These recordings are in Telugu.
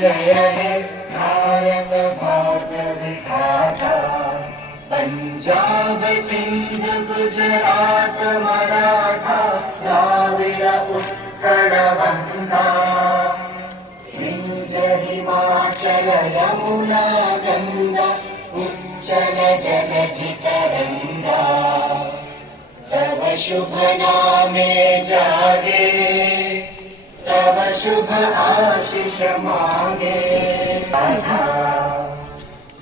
जय हे भारत भाग्य विधाता। पंजाब सिंध गुजरात मराठा द्राविड़ उत्कल बंगा। हिंद हिमाचल यमुना गंगा उच्चल जलधि तरंगा। तव शुभ नामे जागे तव शुभ आशीष मांगे।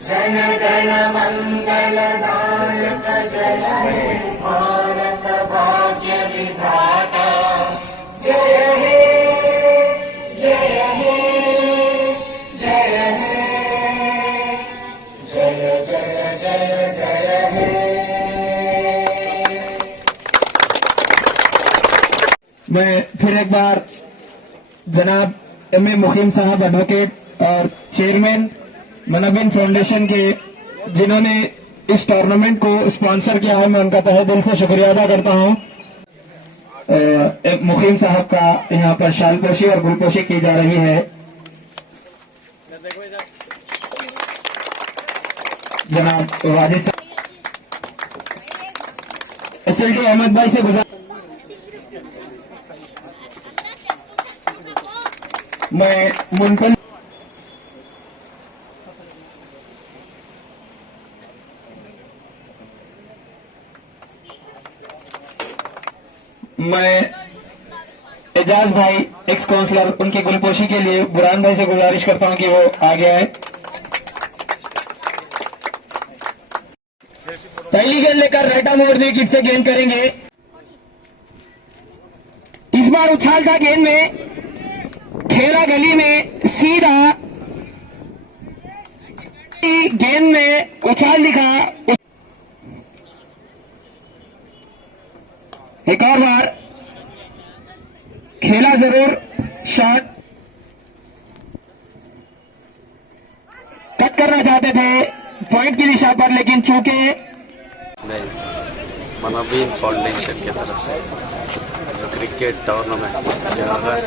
जन गण मंगल दायक जय हे भारत भाग्य विधाता। जय हे जय हे जय हे जय जय जय जय हे। मैं फिर एक बार जनाब एम ए मुकीम साहब एडवोकेट और चेयरमैन मनाबिन फाउंडेशन के जिन्होंने इस टूर्नामेंट को स्पॉन्सर किया है, मैं उनका तहे दिल से शुक्रिया अदा करता हूं। मुकीम साहब का यहां पर शालपोशी और गुलपोशी की जा रही है। जनाब वाजिद साहब SLT अहमद भाई से गुजार मैं मुनफल एजाज भाई एक्स काउंसलर उनकी गुलपोशी के लिए बुरान भाई से गुजारिश करता हूं कि वो आगे आए। पहली गेंद लेकर राइटा मोड़ने किट से गेंद करेंगे। इस बार उछाल था गेंद में, खेला गली में सीधा, गेंद में उछाल दिखा। एक और बार खेला जरूर, शॉट कट करना चाहते थे पॉइंट की दिशा पर, लेकिन चूंकि मैं मनाबिन फाउंडेशन की तरफ से जो क्रिकेट टूर्नामेंट जो आगाज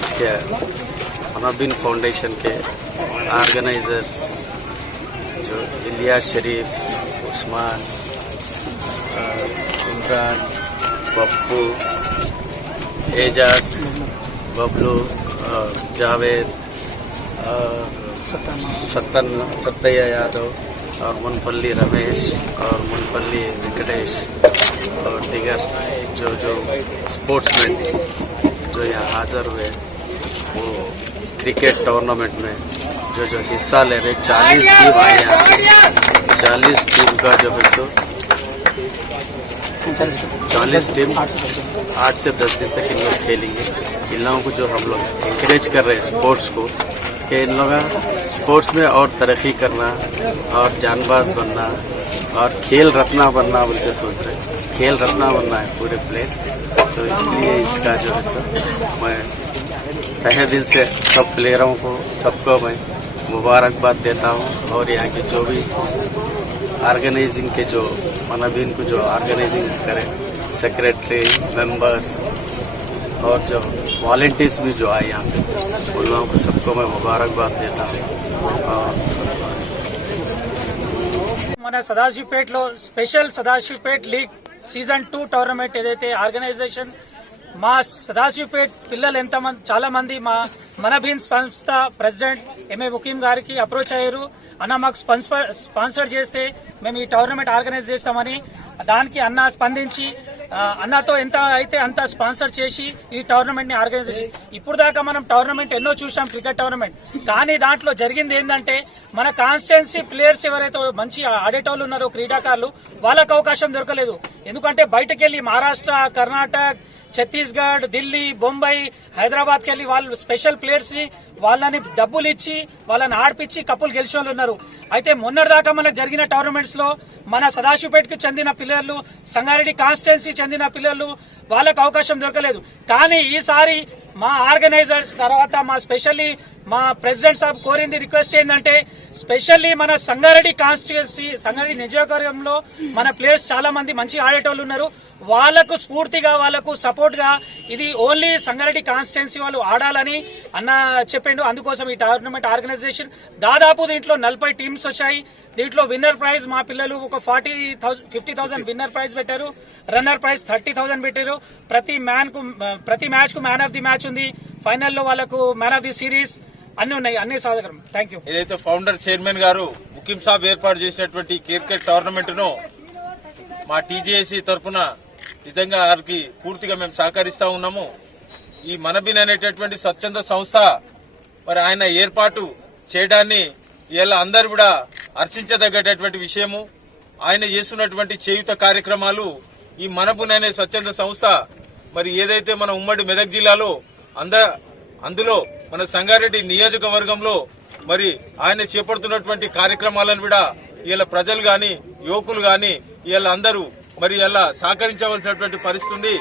इसके मनाबिन फाउंडेशन के ऑर्गेनाइजर्स जो इलियास शरीफ, उस्मान, इमरान, पप्पू, एजाज, बबलू, जावेद, सत्तैया यादव और मुनपल्ली रमेश और मुनपल्ली वेंकटेश और दीगर जो स्पोर्ट्समैन जो यहाँ हाजिर हुए, वो क्रिकेट टूर्नामेंट में जो हिस्सा ले रहे 40 टीम आए यहाँ पे। 40 टीम का जो है सो 40 टीम 8 से 10 दिन तक इन लोग खेलेंगे। इन लोगों को जो हम लोग इंकरेज कर रहे हैं स्पोर्ट्स को, कि इन लोग स्पोर्ट्स में और तरक्की करना और जानबाज बनना और खेल रत्ना बनना बोल के सोच रहे हैं। खेल रत्ना बनना है पूरे प्लेस, तो इसलिए इसका जो है सो मैं तहे दिल से सब प्लेयरों को, सबको मैं मुबारकबाद देता हूँ। और यहाँ के जो भी ऑर्गेनाइजिंग के जो मनाबिन को जो ऑर्गेनाइजिंग करें, सेक्रेटरी, मेंबर्स और जो वॉलंटियर्स भी जो आए यहाँ पे, उन लोगों को सबको मैं मुबारकबाद देता हूँ। మన సదాశివపేటలో special Sadashivpet league season 2 tournament ఏదైతే ఆర్గనైజేషన్ మా సదాశివపేట పిల్లలు ఎంతమంది చాలా మంది మా మనబీన్ సంస్థ ప్రెసిడెంట్ ఎంఏ ముకీం గారికి అప్రోచ్ అయ్యారు. అన్న మాకు స్పాన్సర్ చేస్తే మేము ఈ టోర్నమెంట్ ఆర్గనైజ్ చేస్తామని, దానికి అన్న స్పందించి అన్నతో ఎంత అయితే అంత స్పాన్సర్ చేసి ఈ టోర్నమెంట్ ని ఆర్గనైజ్ చేసి, ఇప్పుడు దాకా మనం టోర్నమెంట్ ఎన్నో చూసాం క్రికెట్ టోర్నమెంట్, కానీ దాంట్లో జరిగింది ఏంటంటే మన కాన్స్టిట్యున్సీ ప్లేయర్స్ ఎవరైతే మంచి ఆడేటోళ్ళు ఉన్నారో క్రీడాకారులు, వాళ్ళకు అవకాశం దొరకలేదు. ఎందుకంటే బయటకెళ్లి మహారాష్ట్ర, కర్ణాటక, ఛత్తీస్గఢ్, ఢిల్లీ, బొంబాయి, హైదరాబాద్కి వెళ్లి వాళ్ళు స్పెషల్ ప్లేయర్స్ ని వాళ్ళని డబ్బులు ఇచ్చి వాళ్ళని ఆడిపించి కప్పులు గెలిచిన వాళ్ళు ఉన్నారు. అయితే మొన్నటిదాకా మనకు జరిగిన టోర్నమెంట్స్ లో మన సదాశివపేటకు చెందిన పిల్లలు, సంగారెడ్డి కాన్స్టిట్యున్సీ చెందిన పిల్లలు వాళ్ళకు అవకాశం దొరకలేదు. కానీ ఈసారి మా ఆర్గనైజర్స్ తర్వాత మా స్పెషల్లీ మా ప్రెసిడెంట్ సాబ్ కోరింది రిక్వెస్ట్ ఏంటంటే స్పెషల్లీ మన సంగారెడ్డి కాన్స్టిట్యుయెన్సీ సంగారెడ్డి నియోజకవర్గంలో మన ప్లేయర్స్ చాలా మంది మంచి ఆడేటోళ్ళు ఉన్నారు. వాళ్లకు స్ఫూర్తిగా వాళ్లకు సపోర్ట్ గా ఇది ఓన్లీ సంగారెడ్డి కాన్స్టిట్యుయెన్సీ వాళ్ళు ఆడాలని అన్న చెప్పిండు. అందుకోసం ఈ టోర్నమెంట్ ఆర్గనైజేషన్ దాదాపు దీంట్లో 40 టీమ్స్ వచ్చాయి. దీంట్లో విన్నర్ ప్రైజ్ మా పిల్లలు ఒక 50,000 విన్నర్ ప్రైజ్ పెట్టారు. రన్నర్ ప్రైజ్ 30,000 పెట్టారు. ప్రతి మ్యాచ్ కు మ్యాన్ ఆఫ్ ది మ్యాచ్ ఉంది. ఫైనల్లో వాళ్ళకు మ్యాన్ ఆఫ్ ది సిరీస్ అన్ని ఉన్నాయి. అన్ని సాధకరం. Thank you. ఏదైతే ఫౌండర్ చైర్మన్ గారు ముకిం సాబ్ ఏర్పాటు చేసినటువంటి క్రికెట్ టోర్నమెంట్ ను మా టీజేఏసీ తరఫున నిజంగా వారికి పూర్తిగా మేము సహకరిస్తా ఉన్నాము. ఈ మనబిన్ అనేటటువంటి స్వచ్ఛంద సంస్థ మరి ఆయన ఏర్పాటు చేయడాన్ని ఇలా అందరు కూడా హర్షించదగ్గటువంటి విషయము. ఆయన చేస్తున్నటువంటి చేయుత కార్యక్రమాలు ఈ మనబిన్ అనే స్వచ్ఛంద సంస్థ మరి ఏదైతే మన ఉమ్మడి మెదక్ జిల్లాలో అందులో మన సంగారెడ్డి నియోజకవర్గంలో మరి ఆయన చేపడుతున్నటువంటి కార్యక్రమాలను కూడా ఇలా ప్రజలు గాని యువకులు గాని ఇలా అందరూ మరి ఇలా సహకరించవలసినటువంటి పరిస్థితి ఉంది.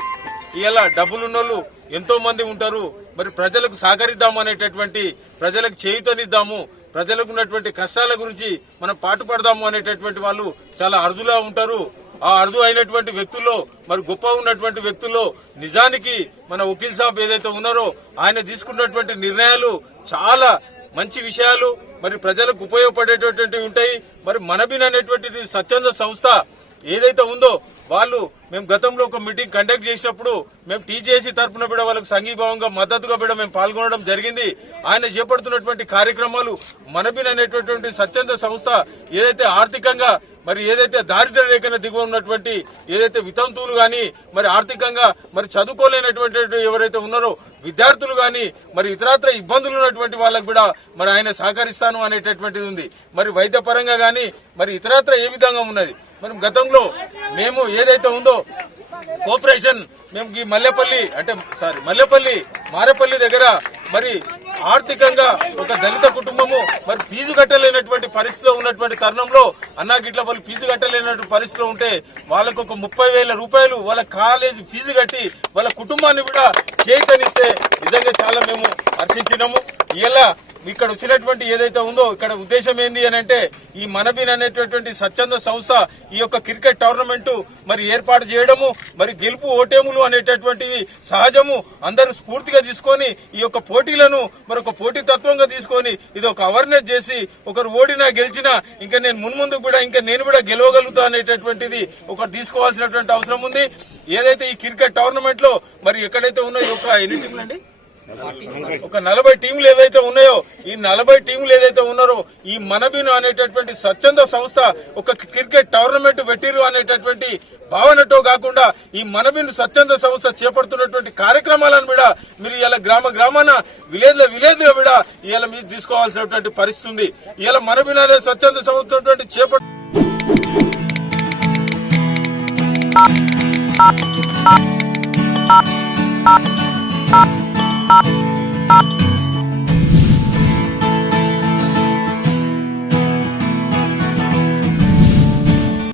ఇలా డబ్బులున్నోళ్ళు ఎంతో మంది ఉంటారు. మరి ప్రజలకు సహకరిద్దాము అనేటటువంటి ప్రజలకు చేయుతనిద్దాము, ప్రజలకు ఉన్నటువంటి కష్టాల గురించి మనం పాటుపడదాము అనేటటువంటి వాళ్ళు చాలా అరుదులా ఉంటారు. ఆ అరుదు అయినటువంటి వ్యక్తుల్లో మరి గొప్ప ఉన్నటువంటి వ్యక్తుల్లో నిజానికి మన వకీల్ సాబ్ ఏదైతే ఉన్నారో ఆయన తీసుకున్నటువంటి నిర్ణయాలు చాలా మంచి విషయాలు మరి ప్రజలకు ఉపయోగపడేటటువంటివి ఉంటాయి. మరి మనబిన్ అనేటువంటి స్వచ్ఛంద సంస్థ ఏదైతే ఉందో వాళ్ళు మేము గతంలో ఒక మీటింగ్ కండక్ట్ చేసినప్పుడు మేము టీజేసీ తరఫున కూడా వాళ్ళకు సంఘీభావంగా మద్దతుగా కూడా మేము పాల్గొనడం జరిగింది. ఆయన చేపడుతున్నటువంటి కార్యక్రమాలు మనబిన్ అనేటటువంటి స్వచ్ఛంద సంస్థ ఏదైతే ఆర్థికంగా మరి ఏదైతే దారిద్ర్య రేఖన దిగువ ఉన్నటువంటి ఏదైతే వితంతువులు గాని మరి ఆర్థికంగా మరి చదువుకోలేనటువంటి ఎవరైతే ఉన్నారో విద్యార్థులు గాని మరి ఇతరత్ర ఇబ్బందులు ఉన్నటువంటి వాళ్ళకు కూడా మరి ఆయన సహకరిస్తాను అనేటటువంటిది ఉంది. మరి వైద్య పరంగా గాని మరి ఇతరత్ర ఏ విధంగా ఉన్నది. మనం గతంలో మేము ఏదైతే ఉందో కోఆపరేషన్ మేము ఈ మల్లెపల్లి మారేపల్లి దగ్గర మరి ఆర్థికంగా ఒక దళిత కుటుంబము మరి ఫీజు కట్టలేనటువంటి పరిస్థితిలో ఉన్నటువంటి తరుణంలో అన్నాగిట్ల వాళ్ళు ఫీజు కట్టలేనటువంటి పరిస్థితిలో ఉంటే వాళ్ళకు ఒక 30,000 రూపాయలు వాళ్ళ కాలేజీ ఫీజు కట్టి వాళ్ళ కుటుంబాన్ని కూడా చేతనిస్తే నిజంగా చాలా మేము హర్షించినాము. ఇలా ఇక్కడ వచ్చినటువంటి ఏదైతే ఉందో ఇక్కడ ఉద్దేశం ఏంది అని అంటే ఈ మనబిన్ అనేటటువంటి స్వచ్ఛంద సంస్థ ఈ యొక్క క్రికెట్ టోర్నమెంట్ మరి ఏర్పాటు చేయడము మరి గెలుపు ఓటేములు అనేటటువంటివి సహజము. అందరూ స్ఫూర్తిగా తీసుకొని ఈ యొక్క పోటీలను మరి ఒక పోటీ తత్వంగా తీసుకొని ఇది ఒక అవేర్నెస్ చేసి ఒకరు ఓడినా గెలిచినా ఇంకా నేను మున్ముందు కూడా ఇంకా నేను కూడా గెలవగలుగుతా అనేటటువంటిది ఒకటి తీసుకోవాల్సినటువంటి అవసరం ఉంది. ఏదైతే ఈ క్రికెట్ టోర్నమెంట్ లో మరి ఎక్కడైతే ఉన్నాయో ఎన్ని టీంలు అండి ఒక 40 టీంలు ఏవైతే ఉన్నాయో ఈ 40 టీంలు ఏదైతే ఉన్నారో ఈ మనబిన్ అనేటటువంటి స్వచ్ఛంద సంస్థ ఒక క్రికెట్ టోర్నమెంట్ పెట్టిరు అనేటటువంటి భావనతో కాకుండా ఈ మనబిన్ స్వచ్ఛంద సంస్థ చేపడుతున్నటువంటి కార్యక్రమాలను కూడా మీరు ఇలా గ్రామాన విలేజ్ గా కూడా ఇలా మీరు తీసుకోవాల్సినటువంటి పరిస్థితి ఉంది. ఇలా మనబిన్ అనే స్వచ్ఛంద సంస్థ చేపట్టు